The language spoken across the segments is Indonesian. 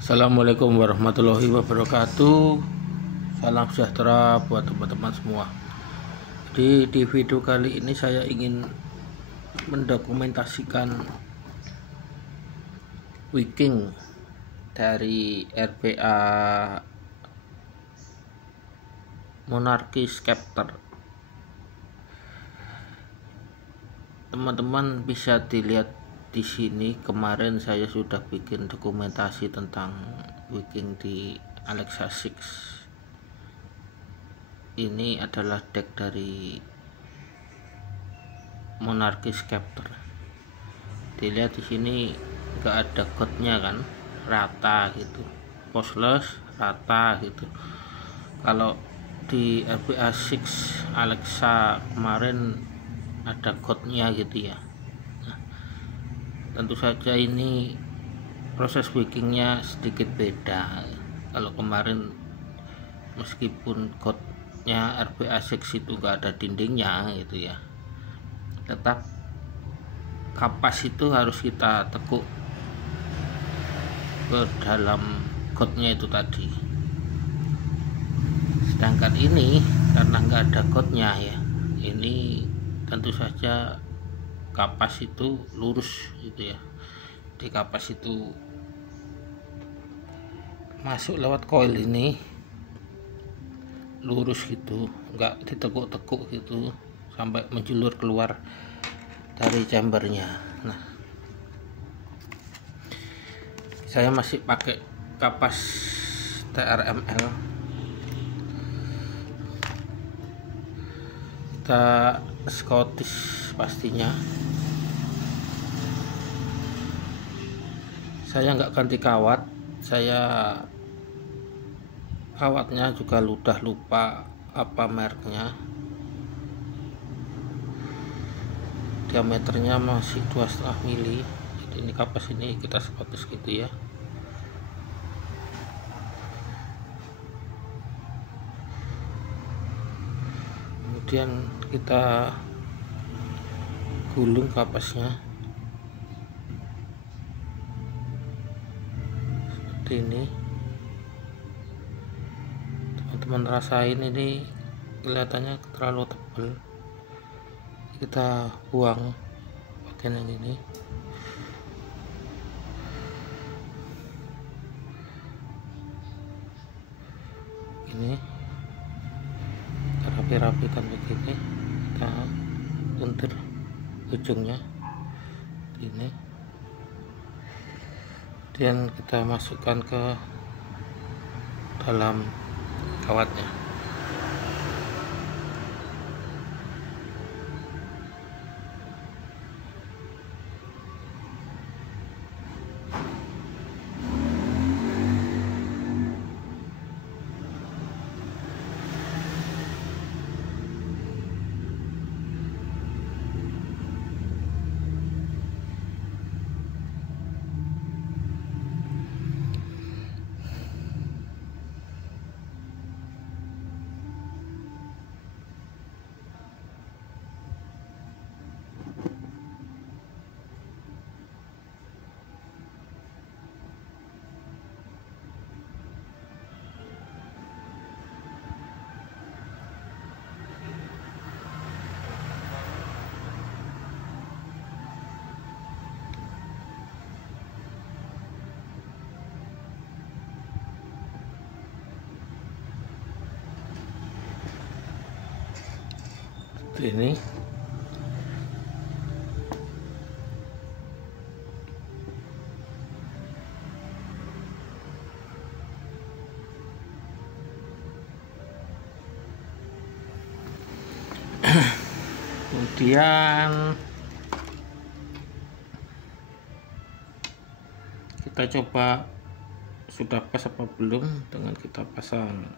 Assalamualaikum warahmatullahi wabarakatuh. Salam sejahtera buat teman-teman semua. Di video kali ini saya ingin mendokumentasikan wicking dari RPA Monarchy Scepter. Teman-teman bisa dilihat di sini, kemarin saya sudah bikin dokumentasi tentang wicking di Alexa 6. Ini adalah deck dari Monarchy Scepter. Dilihat di sini nggak ada godnya kan, rata gitu, postless rata gitu. Kalau di RPA 6 Alexa kemarin ada godnya gitu ya. Tentu saja ini proses wickingnya sedikit beda. Kalau kemarin meskipun godnya RPA 6 itu enggak ada dindingnya gitu ya, tetap kapas itu harus kita tekuk ke dalam godnya itu tadi. Sedangkan ini karena enggak ada godnya ya, ini tentu saja kapas itu lurus gitu ya. Di kapas itu masuk lewat coil ini lurus gitu, enggak ditekuk-tekuk gitu sampai menjulur keluar dari chambernya. Nah, saya masih pakai kapas TRML. Kita Scottish pastinya. Saya nggak ganti kawat, saya kawatnya juga udah lupa apa mereknya. Diameternya masih 2,5 mili. Jadi ini kapas ini kita Scottish gitu ya. Kemudian kita gulung kapasnya seperti ini. Teman-teman rasain, ini kelihatannya terlalu tebal, kita buang bagian yang ini. Ini rapi-rapikan begini, kita puntir ujungnya ini, kemudian kita masukkan ke dalam kawatnya. Ini kemudian kita coba sudah pas apa belum dengan kita pasang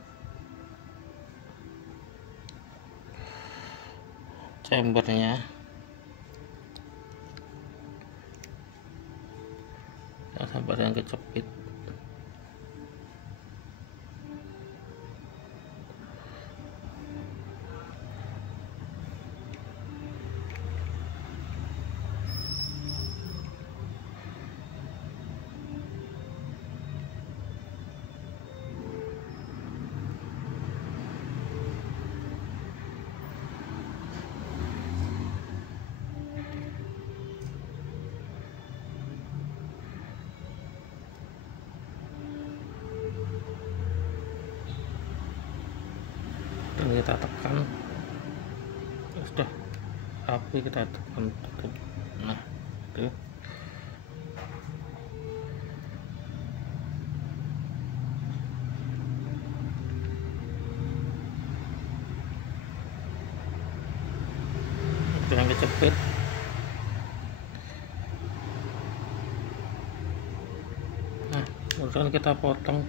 chambernya. Jangan sampai yang kejepit. ini kita tekan, sudah rapi, kita tekan tutup. Nah itu dengan kejepit. Nah kemudian kita potong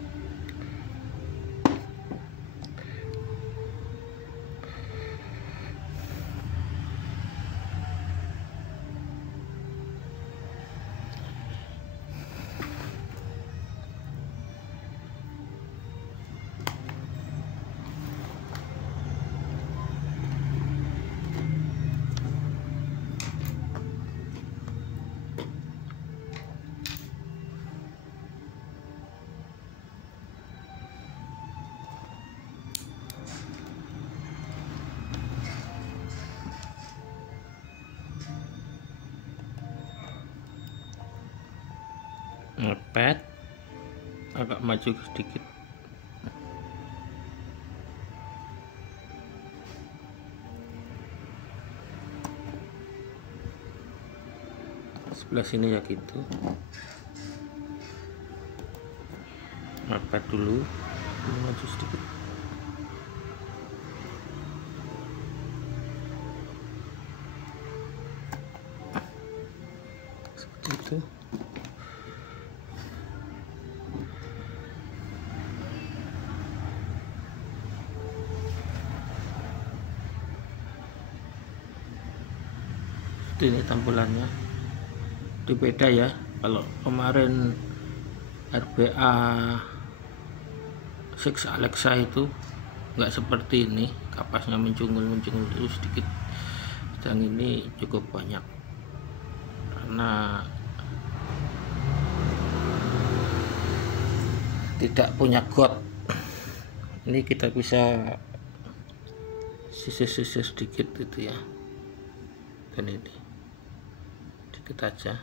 ngepet, agak maju sedikit. Sebelah sini ya gitu, ngepet dulu, maju sedikit. Seperti itu. Ini tampilannya, itu beda ya. Kalau kemarin RBA 6 Alexa itu nggak seperti ini, kapasnya mencungul itu sedikit. Yang ini cukup banyak karena tidak punya got. Ini kita bisa sisir-sisir sedikit gitu ya, dan ini sedikit aja.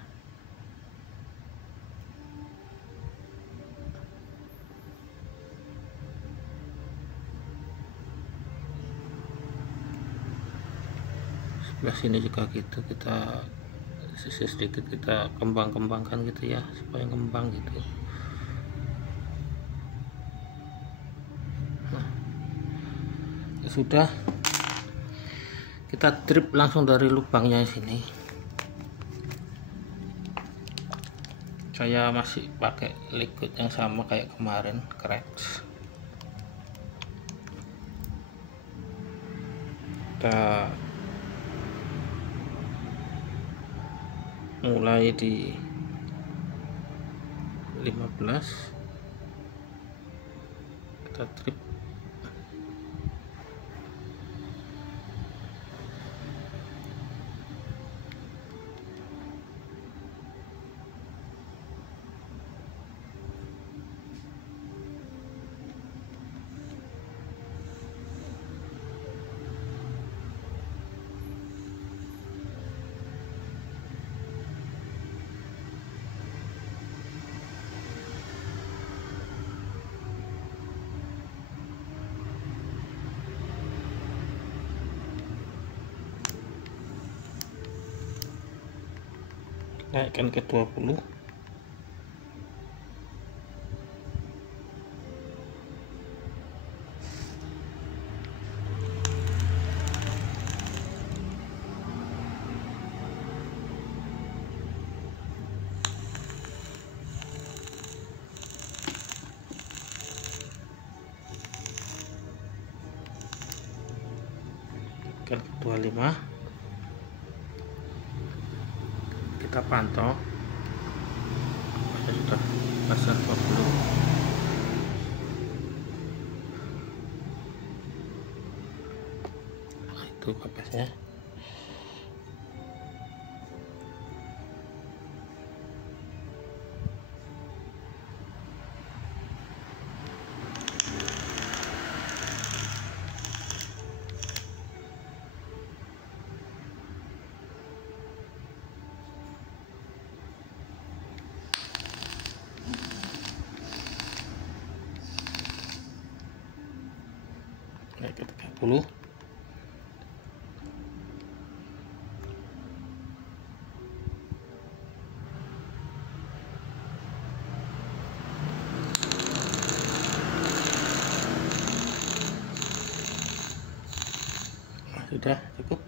Sebelah sini juga gitu, kita sisir sedikit, kita kembang-kembangkan gitu ya, supaya kembang gitu. Nah, sudah, kita drip langsung dari lubangnya sini. Saya masih pakai liquid yang sama kayak kemarin, Cracks. Kita mulai di 15, kita drip. Naikkan ke 20. Naikkan ke 25. Kita pantau sudah pasang 20. Nah, itu kapasnya. Nah, kita 40. Sudah cukup.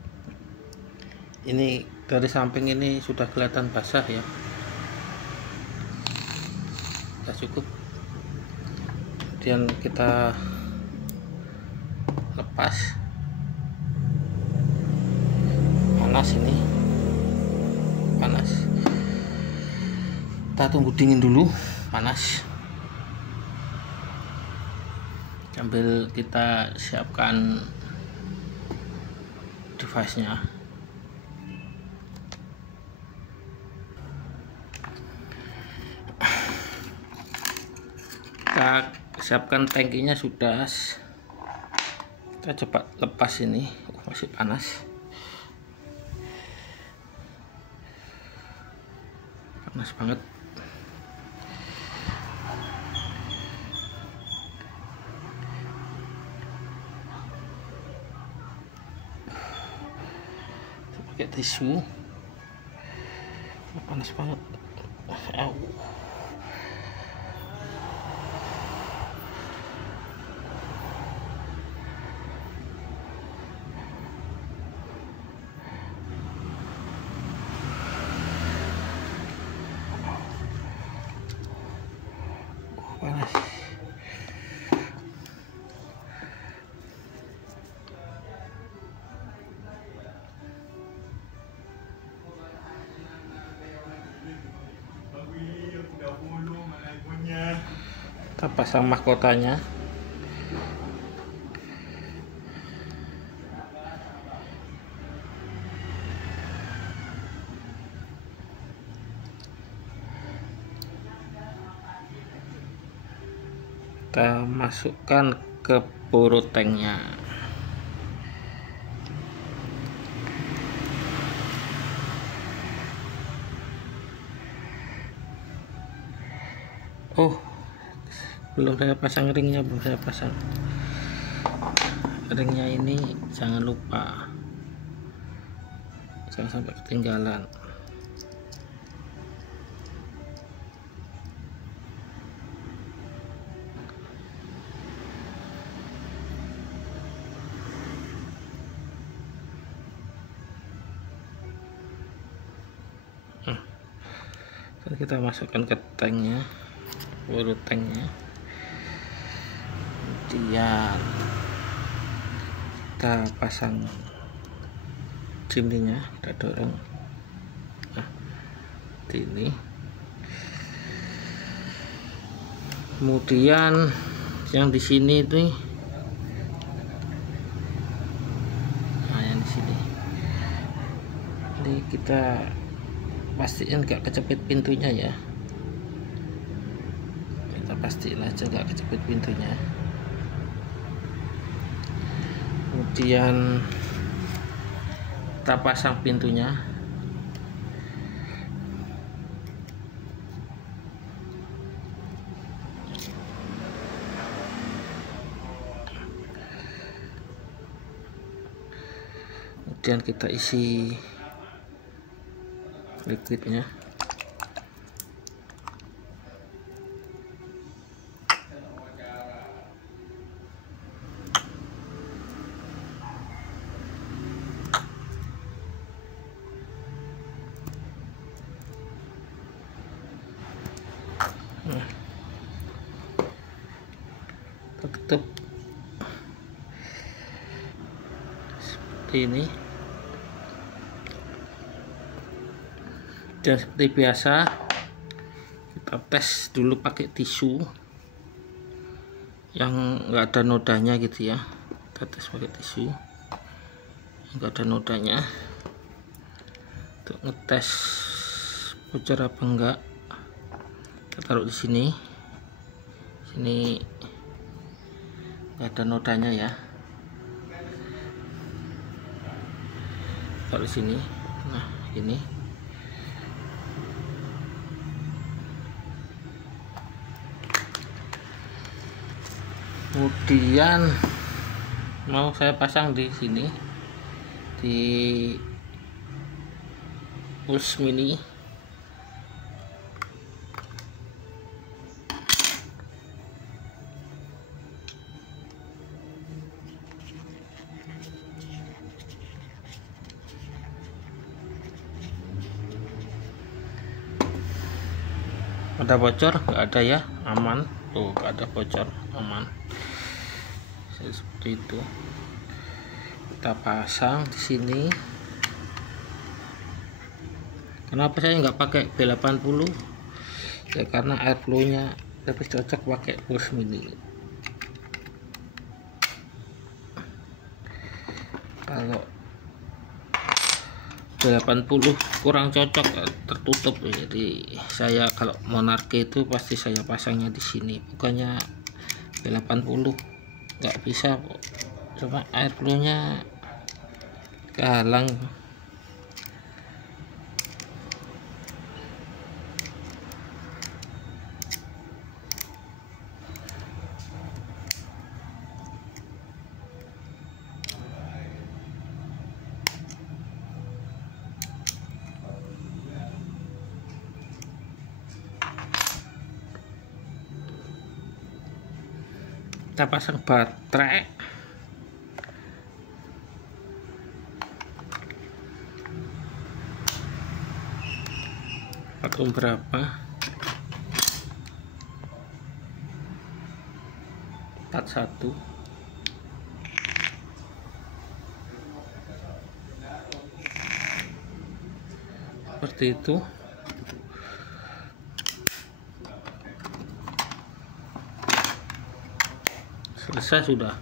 Ini dari samping ini sudah kelihatan basah ya. Sudah cukup. Kemudian kita lepas. Panas ini, panas. Kita tunggu dingin dulu, panas. Sambil kita siapkan device-nya. Kita siapkan tangkinya sudah. Kita coba lepas ini. Masih panas. Panas banget. Pakai tisu. Panas banget. Panas. Kita pasang mahkotanya. Kita masukkan ke boro tanknya. Oh, belum saya pasang ringnya, belum saya pasang ringnya. Ini jangan lupa, jangan sampai ketinggalan. Kita masukkan ke tanknya, boro tanknya. Kemudian kita pasang chimney-nya, kita dorong. Nah, ini. Kemudian yang di sini itu, nah yang di sini, ini kita pastiin gak kecepit pintunya ya. Kita pastiin aja gak kecepit pintunya. Kemudian kita pasang pintunya. Kemudian kita isi liquidnya. Nah, tutup seperti ini. Dan seperti biasa kita tes dulu pakai tisu yang enggak ada nodanya gitu ya. Kita tes pakai tisu yang enggak ada nodanya untuk ngetes bocor apa enggak. Kita taruh di sini. Sini enggak ada nodanya ya. Taruh di sini. Nah, ini. Kemudian mau saya pasang di sini di Pulse Mini. Ada bocor? Nggak ada ya, aman. Tuh, nggak ada bocor, aman. Seperti itu. Kita pasang di sini. Kenapa saya nggak pakai B80? Ya karena airflow-nya lebih cocok pakai Pulse Mini. Kalau B80 kurang cocok, tertutup. Jadi saya kalau Monarki itu pasti saya pasangnya di sini, bukannya B80 nggak bisa, cuma airflow-nya kehalang. Kita pasang baterai. Pakai berapa? 41. Seperti itu. Selesai sudah.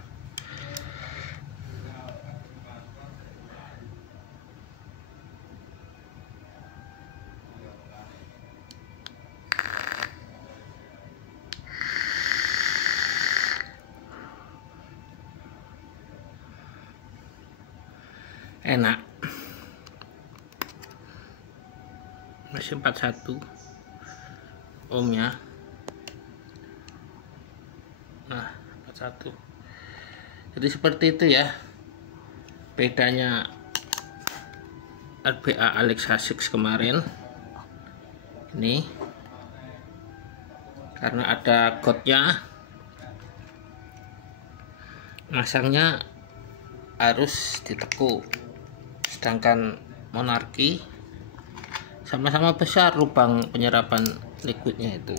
Enak. Masih 41 ohmnya. Nah, 41. Jadi seperti itu ya bedanya RBA Alexa 6 kemarin. Ini karena ada godnya, masangnya harus ditekuk, sedangkan Monarki sama-sama besar lubang penyerapan liquidnya itu.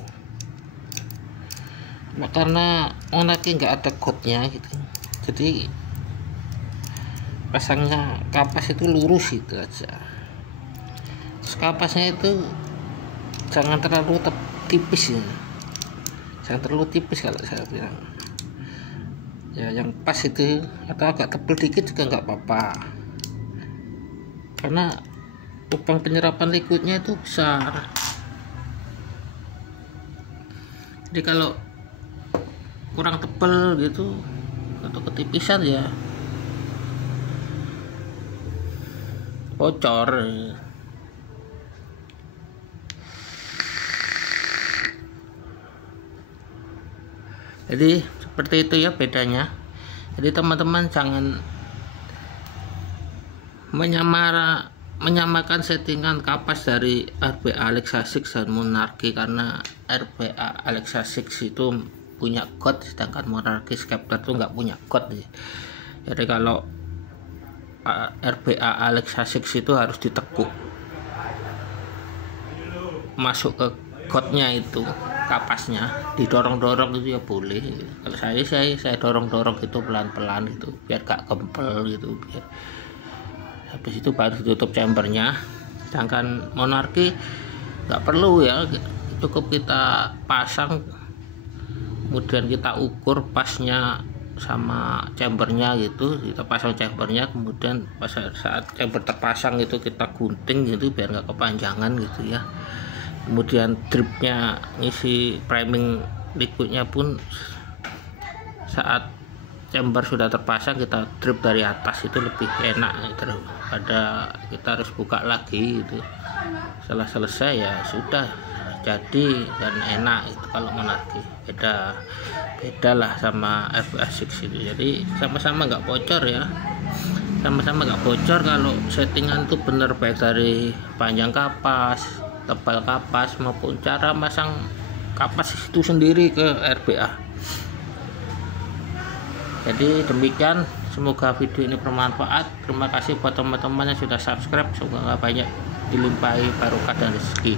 Karena Monarki nggak ada godnya gitu, jadi pasangnya kapas itu lurus itu aja. Terus kapasnya itu jangan terlalu tipis ya, jangan terlalu tipis kalau saya bilang ya, yang pas itu, atau agak tebal dikit juga nggak apa-apa, karena lubang penyerapan liquidnya itu besar. Jadi kalau kurang tebal gitu atau ketipisan ya bocor. Jadi seperti itu ya bedanya. Jadi teman-teman jangan menyamakan settingan kapas dari RBA Alexa 6 dan Monarki, karena RBA Alexa 6 itu punya god, sedangkan Monarki Scepter itu nggak punya god. Jadi kalau RBA Alexa 6 itu harus ditekuk masuk ke godnya itu, kapasnya didorong-dorong itu ya boleh. Kalau saya dorong-dorong gitu pelan-pelan gitu biar gak kempel gitu, biar habis itu baru ditutup chambernya. Sedangkan Monarki nggak perlu ya, cukup kita pasang kemudian kita ukur pasnya sama chambernya gitu, kita pasang chambernya, kemudian pas saat chamber terpasang itu kita gunting gitu biar nggak kepanjangan gitu ya. Kemudian dripnya ngisi priming liquidnya pun saat chamber sudah terpasang kita drip dari atas, itu lebih enak daripada kita harus buka lagi gitu. Setelah selesai ya sudah, jadi dan enak itu kalau Monarch. Beda lah sama RBA6 itu. Jadi sama-sama nggak bocor ya, sama-sama nggak bocor kalau settingan tuh bener, baik dari panjang kapas, tebal kapas, maupun cara masang kapas itu sendiri ke RBA. Jadi demikian, semoga video ini bermanfaat. Terima kasih buat teman-teman yang sudah subscribe, semoga banyak dilimpahi barokah dan rezeki.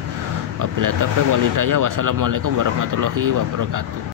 Wabillahi taufiq wal hidayah. Wassalamualaikum warahmatullahi wabarakatuh.